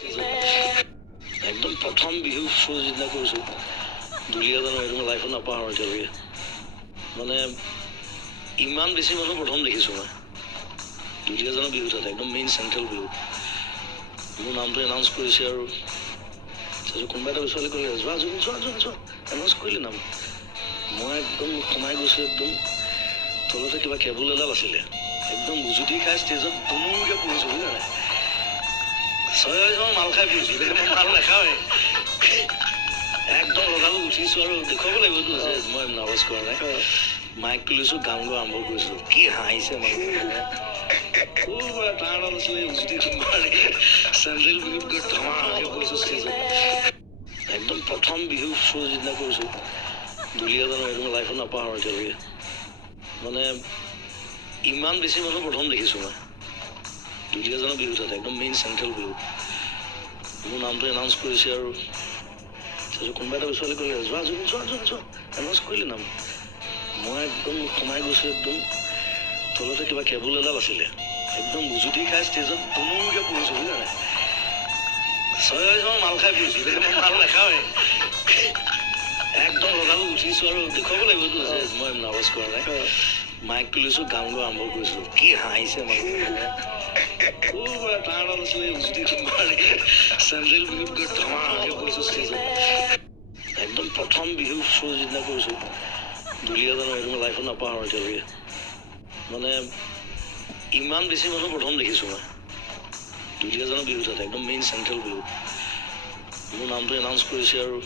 একদম প্ৰথম বিহু শ্ব' যিদিনা কৰিছোঁ দুলীয়াজানৰ সেইটো মই লাইফত নাপাওঁ আৰু এতিয়ালৈকে মানে ইমান বেছি মানুহ প্ৰথম দেখিছোঁ মই দুলীয়াজানৰ বিহু তাত একদম মেইন চেণ্ট্ৰেল বিহু মোৰ নামটো এনাউন্স কৰিছে আৰু তাৰপিছত কোনোবা এটা ছোৱালী ক'লে যোৱা এনাউন্স কৰিলে নাম মই একদম সোমাই গৈছোঁ একদম তলতে কিবা কেবুল এডাল আছিলে একদম উজুতি খাই ষ্টেজত দুমুকৈ পৰিছোঁ বুজিছা নাই ছয় মাল খাই পৰিছোঁ মই মাল নাখাওঁৱে একদম লগালো উঠিছোঁ আৰু দেখুৱাব লাগিবতো যে মই নাৰ্ভাছ কৰা নাই মাইকটো লৈছোঁ গান গোৱা আৰম্ভ কৰিছোঁ কি হাঁহিছে মানুহ ক'ৰবাৰ তাৰ নাম আছিলে উজুতি মাৰি চেণ্ট্ৰেল বিহুত গৈ ধমাকৈ পৰিছোঁ ষ্টেজত একদম প্ৰথম বিহু শ্ব' যিদিনা কৰিছোঁ দুলীয়াজানৰ সেইটো মই লাইফত নাপাওঁ আৰু এতিয়ালৈকে মানে ইমান বেছি মানুহ প্ৰথম দেখিছোঁ মই দুলীয়াজানৰ বিহু তাত একদম মেইন চেণ্ট্ৰেল বিহু মোৰ নামটো এনাউন্স কৰিছে আৰু তাৰপিছত কোনোবা এটা ছোৱালী ক'লে যোৱা এনাউন্স কৰিলে নাম মই একদম সোমাই গৈছোঁ একদম তলতে কিবা কেবুল এডাল আছিলে একদম উজুতি খাই ষ্টেজত দুমুকৈ পৰিছোঁ বুজিছা নাই ছয় মাল খাই পৰিছোঁ মই মাল নাখাওঁৱে একদম লগালো উঠিছোঁ আৰু দেখুৱাব লাগিবতো যে মই নাৰ্ভাছ কৰা নাই মাইকটো লৈছোঁ গান গোৱা আৰম্ভ কৰিছোঁ কি হাঁহিছে মানুহ ক'ৰবাৰ তাৰ নাম আছিলে উজুতি মাৰি চেণ্ট্ৰেল বিহুত গৈ ধমাকৈ পৰিছোঁ ষ্টেজত একদম প্ৰথম বিহু শ্ব' যিদিনা কৰিছোঁ দুলীয়াজানৰ সেইটো মই লাইফত নাপাওঁ আৰু এতিয়ালৈকে মানে ইমান বেছি মানুহ প্ৰথম দেখিছোঁ মই দুলীয়াজানৰ বিহু তাত একদম মেইন চেণ্ট্ৰেল বিহু মোৰ নামটো এনাউন্স কৰিছে আৰু